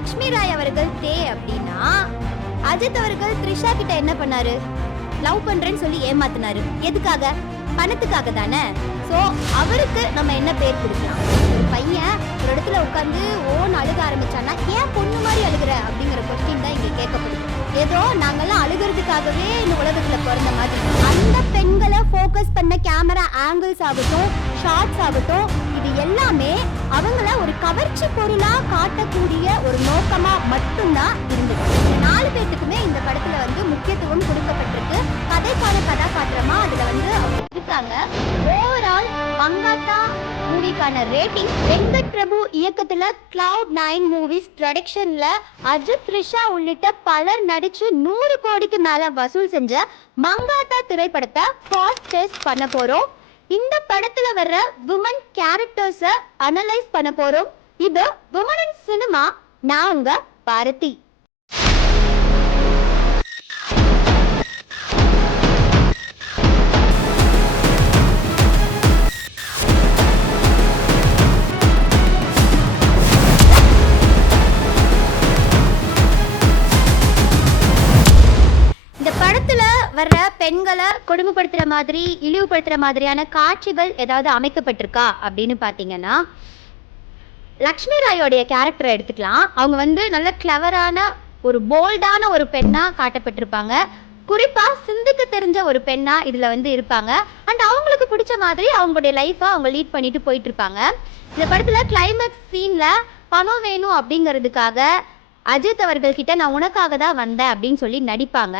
லக்ஷ்மி ராய் அவர்கள் தே அப்படின்னா அஜித் அவர்கள் த்ரிஷா கிட்ட என்ன பண்ணாரு? லவ் பண்றேன்னு சொல்லி ஏமாத்தினாரு. எதுக்காக? பணத்துக்காக தானே. சோ அவருக்கு நம்ம என்ன பேர் கொடுக்கலாம்? ஒரு பையன் ஒரு இடத்துல உட்காந்து ஓன் அழுக ஆரம்பிச்சானா ஏன் பொண்ணு மாதிரி அழுகுற அப்படிங்கிற கொஸ்டின் தான் இங்க கேட்கப்படுது. ஏதோ நாங்கெல்லாம் அழுகிறதுக்காகவே இந்த உலகத்துல பிறந்த மாதிரி. அந்த பெண்களை ஃபோக்கஸ் பண்ண கேமரா ஆங்கிள்ஸ் ஆகட்டும், ஷார்ட்ஸ் ஆகட்டும், இது எல்லாமே அவங்கள ஒரு கவர்ச்சி பொருளா காட்டக்கூடிய ஒரு நோக்கமா மட்டும்தான் இருந்தது. இந்த 4 பேத்துக்குமே இந்த படத்துல முக்கியத்துவம் கொடுக்கப்பட்டிருக்கு. கதைக்கான கதாபாத்திரமா அதுல அவங்க இருக்காங்க. ஓவரால் மங்காத்தா மூவிக்கான ரேட்டிங் வெங்கட் பிரபு இயக்கத்துல Cloud9 மூவிஸ் ப்ரொடக்ஷன்ல அஜித், த்ரிஷா உள்ளிட்ட பலர் நடிச்சு 100 கோடிக்கு மேல வசூல் செஞ்ச மங்காத்தா திரைப்படத்தை ஃபாஸ்ட் டெஸ்ட் பண்ண போறோம். இந்த படத்துல வர்ற விமன் கேரக்டர்ஸை அனலைஸ் பண்ண போறோம். இது விமன் இன் சினிமா. நான் உங்க பாரதி. வர்ற பெண்களை கொடுமைப்படுத்துற மாதிரி, இழிவுபடுத்துற மாதிரியான காட்சிகள் ஏதாவது அமைக்கப்பட்டிருக்கா அப்படின்னு பாத்தீங்கன்னா, லக்ஷ்மி ராயோடைய கேரக்டரை எடுத்துக்கலாம். அவங்க நல்ல கிளவரான ஒரு போல்டான ஒரு பெண்ணா காட்டப்பட்டிருப்பாங்க. குறிப்பா சிந்திக்க தெரிஞ்ச ஒரு பெண்ணா இதுல இருப்பாங்க. அண்ட் அவங்களுக்கு பிடிச்ச மாதிரி அவங்களுடைய லைஃபை அவங்க லீட் பண்ணிட்டு போயிட்டு இருப்பாங்க. இந்த படத்துல கிளைமேக்ஸ் சீன்ல பணம் வேணும் அப்படிங்கிறதுக்காக அஜித் அவர்கள் கிட்ட நான் உனக்காக தான் வந்தேன் அப்படின்னு சொல்லி நடிப்பாங்க.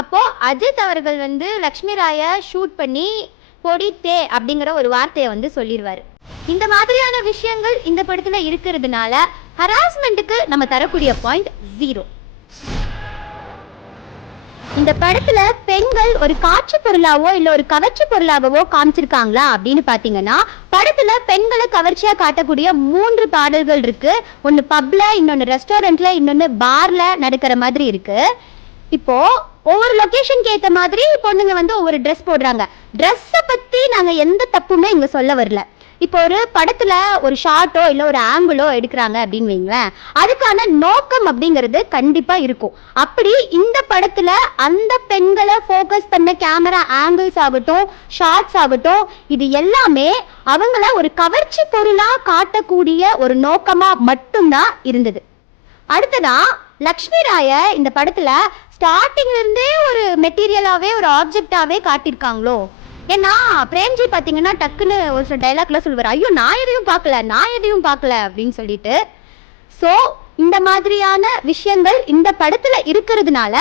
அப்போ அஜித் அவர்கள் லக்ஷ்மி ராயை ஷூட் பண்ணி பொடித்தே அப்படிங்கிற ஒரு வார்த்தையை சொல்லிடுவாரு. இந்த மாதிரியான விஷயங்கள் இந்த படத்துல இருக்கிறதுனால ஹராஸ்மெண்ட்டுக்கு நம்ம தரக்கூடிய பாயிண்ட் 0. இந்த படத்துல பெண்கள் ஒரு காட்சி பொருளாவோ இல்ல ஒரு கவர்ச்சி பொருளாகவோ காமிச்சிருக்காங்களா அப்படின்னு பாத்தீங்கன்னா, படத்துல பெண்களை கவர்ச்சியா காட்டக்கூடிய 3 பாடல்கள் இருக்கு. ஒன்னு பப்ல, இன்னொன்னு ரெஸ்டாரண்ட்ல, இன்னொன்னு பார்ல நடக்கிற மாதிரி இருக்கு. இப்போ ஒவ்வொரு லொகேஷனுக்கு ஏத்த மாதிரி பொண்ணுங்க ஒவ்வொரு ட்ரெஸ் போடுறாங்க. ட்ரெஸ்ஸை பத்தி நாங்க எந்த தப்புமே இங்க சொல்ல வரல. இப்போ ஒரு படத்துல ஒரு ஷார்ட்டோ இல்ல ஒரு ஆங்கிளோ எடுக்கிறாங்க அப்படின்னு வைங்களேன், அதுக்கான நோக்கம் அப்படிங்கிறது கண்டிப்பா இருக்கும். அப்படி இந்த படத்துல அந்த பெண்களை ஃபோக்கஸ் பண்ண கேமரா ஆங்கிள்ஸ் ஆகட்டும், ஷார்ட்ஸ் ஆகட்டும், இது எல்லாமே அவங்கள ஒரு கவர்ச்சி பொருளா காட்டக்கூடிய ஒரு நோக்கமா மட்டும்தான் இருந்தது. அடுத்ததா லக்ஷ்மி ராய இந்த படத்துல ஸ்டார்டிங்ல இருந்தே ஒரு மெட்டீரியலாவே ஒரு ஆப்ஜெக்டாவே காட்டியிருக்காங்களோ. ஏன்னா பிரேம்ஜி பாத்தீங்கன்னா டக்குன்னு ஒரு சில டைலாக்ல சொல்வார், ஐயோ நான் எதையும் பார்க்கல அப்படின்னு சொல்லிட்டு. ஸோ இந்த மாதிரியான விஷயங்கள் இந்த படத்துல இருக்கிறதுனால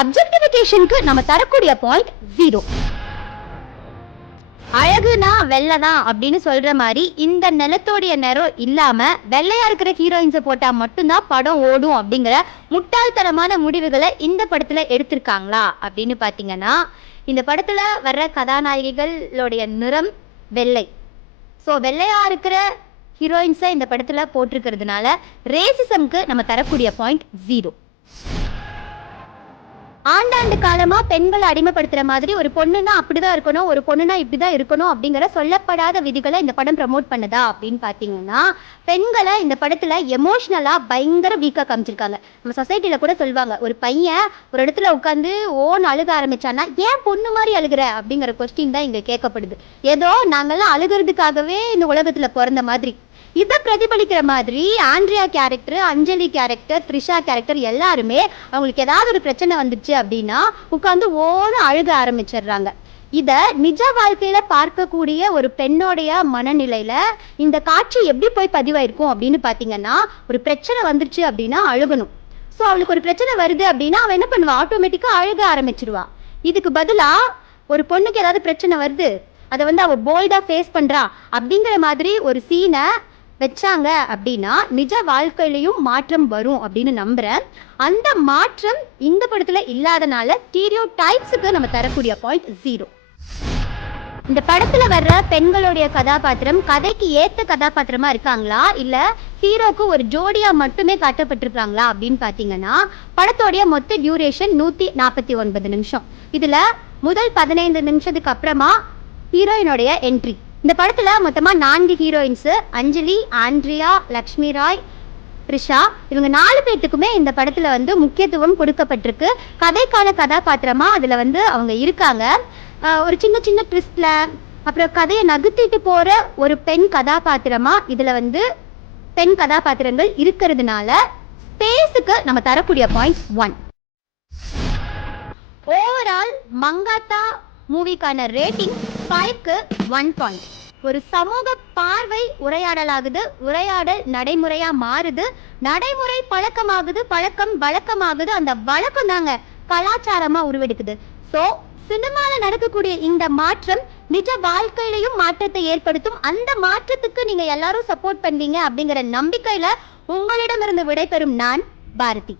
அப்ஜெக்டிஃபிகேஷனுக்கு நம்ம தரக்கூடிய பாயிண்ட் 0. அழகுனா வெள்ளைதான் அப்படின்னு சொல்ற மாதிரி இந்த நிலத்தோடைய நிறம் இல்லாம வெள்ளையா இருக்கிற ஹீரோயின்ஸை போட்டா மட்டும்தான் படம் ஓடும் அப்படிங்கிற முட்டாள்தனமான முடிவுகளை இந்த படத்துல எடுத்திருக்காங்களா அப்படின்னு பாத்தீங்கன்னா, இந்த படத்துல வர்ற கதாநாயகிகளுடைய நிறம் வெள்ளை. ஸோ வெள்ளையா இருக்கிற ஹீரோயின்ஸை இந்த படத்துல போட்டிருக்கிறதுனால ரேசிசம்க்கு நம்ம தரக்கூடிய பாயிண்ட் 0. ஆண்டாண்டு காலமா பெண்களை அடிமைப்படுத்துற மாதிரி ஒரு பொண்ணுன்னா அப்படிதான் இருக்கணும், ஒரு பொண்ணுனா இப்படிதான் இருக்கணும் அப்படிங்கிற சொல்லப்படாத விதிகளை இந்த படம் ப்ரமோட் பண்ணுதா அப்படின்னு பாத்தீங்கன்னா, பெண்களை இந்த படத்துல எமோஷனலா பயங்கர வீக்கா காமிச்சிருக்காங்க. நம்ம சொசைட்டில கூட சொல்லுவாங்க, ஒரு பையன் ஒரு இடத்துல உட்காந்து ஓன் அழுக ஆரம்பிச்சானா ஏன் பொண்ணு மாதிரி அழுகுற அப்படிங்கிற கொஸ்டின் தான் இங்க கேட்கப்படுது. ஏதோ நாங்கெல்லாம் அழுகிறதுக்காகவே இந்த உலகத்துல பிறந்த மாதிரி. இதை பிரதிபலிக்கிற மாதிரி ஆண்ட்ரியா கேரக்டர், அஞ்சலி கேரக்டர், த்ரிஷா கேரக்டர் எல்லாருமே அவங்களுக்கு ஏதாவது ஒரு பிரச்சனை வந்துச்சு அப்படின்னா உட்காந்து ஓன அழுக ஆரம்பிச்சிடுறாங்க. இத நிஜ வாழ்க்கையில பார்க்கக்கூடிய ஒரு பெண்ணோடைய மனநிலையில இந்த காட்சி எப்படி போய் பதிவாயிருக்கும் அப்படின்னு பாத்தீங்கன்னா, ஒரு பிரச்சனை வந்துருச்சு அப்படின்னா அழுகணும். ஸோ அவளுக்கு ஒரு பிரச்சனை வருது அப்படின்னா அவன் என்ன பண்ணுவா, ஆட்டோமேட்டிக்கா அழுக ஆரம்பிச்சிருவா. இதுக்கு பதிலா ஒரு பொண்ணுக்கு ஏதாவது பிரச்சனை வருது, அதை அவ போல்டா ஃபேஸ் பண்றா அப்படிங்கிற மாதிரி ஒரு சீனை வச்சாங்க அப்படின்னா நிஜ வாழ்க்கையிலையும் மாற்றம் வரும் அப்படின்னு நம்புறேன். அந்த மாற்றம் இந்த படத்துல இல்லாதனால ஸ்டீரியோ டைப்ஸுக்கு நம்ம தரக்கூடிய பாயிண்ட் 0. இந்த படத்துல வர்ற பெண்களுடைய கதாபாத்திரம் கதைக்கு ஏத்த கதாபாத்திரமா இருக்காங்களா இல்ல ஹீரோக்கு ஒரு ஜோடியா மட்டுமே காட்டப்பட்டிருக்காங்களா அப்படின்னு பாத்தீங்கன்னா, படத்தோடைய மொத்த டியூரேஷன் 149 நிமிஷம். இதுல முதல் 15 நிமிஷத்துக்கு அப்புறமா ஹீரோயினுடைய என்ட்ரி. இந்த படத்துல மொத்தமா 4 ஹீரோயின்ஸ், அஞ்சலி, ஆண்ட்ரியா, லக்ஷ்மி ராய், த்ரிஷா, இவங்க 4 பேத்துக்குமே இந்த படத்துல வந்து முக்கியத்துவம் கொடுக்கப்பட்டிருக்கு. கதைக்கான கதாபாத்திரமா அதுல வந்து அவங்க இருக்காங்க. ஒரு சின்ன சின்ன ட்விஸ்ட்ல அப்புறம் கதையை நகர்த்திட்டு போற ஒரு பெண் கதாபாத்திரமா இதுல வந்து பெண் கதாபாத்திரங்கள் இருக்கிறதுனால ஸ்பேஸுக்கு நம்ம தரக்கூடிய பாயிண்ட் 1. ஓவரால் மங்காத்தா மூவிக்கான ரேட்டிங் 5க்கு 1 பாயிண்ட். ஒரு சமூக பார்வை உரையாடலாகுது, உரையாடல் நடைமுறையா மாறுது, நடைமுறை பழக்கமாகுது, பழக்கம் வழக்கமாகுது, அந்த வழக்கம் தாங்க கலாச்சாரமா உருவெடுக்குது. ஸோ சினிமால நடக்கக்கூடிய இந்த மாற்றம் நிஜ வாழ்க்கையிலையும் மாற்றத்தை ஏற்படுத்தும். அந்த மாற்றத்துக்கு நீங்க எல்லாரும் சப்போர்ட் பண்ணுவீங்க அப்படிங்கிற நம்பிக்கையில உங்களிடமிருந்து விடைபெறும் நான் பாரதி.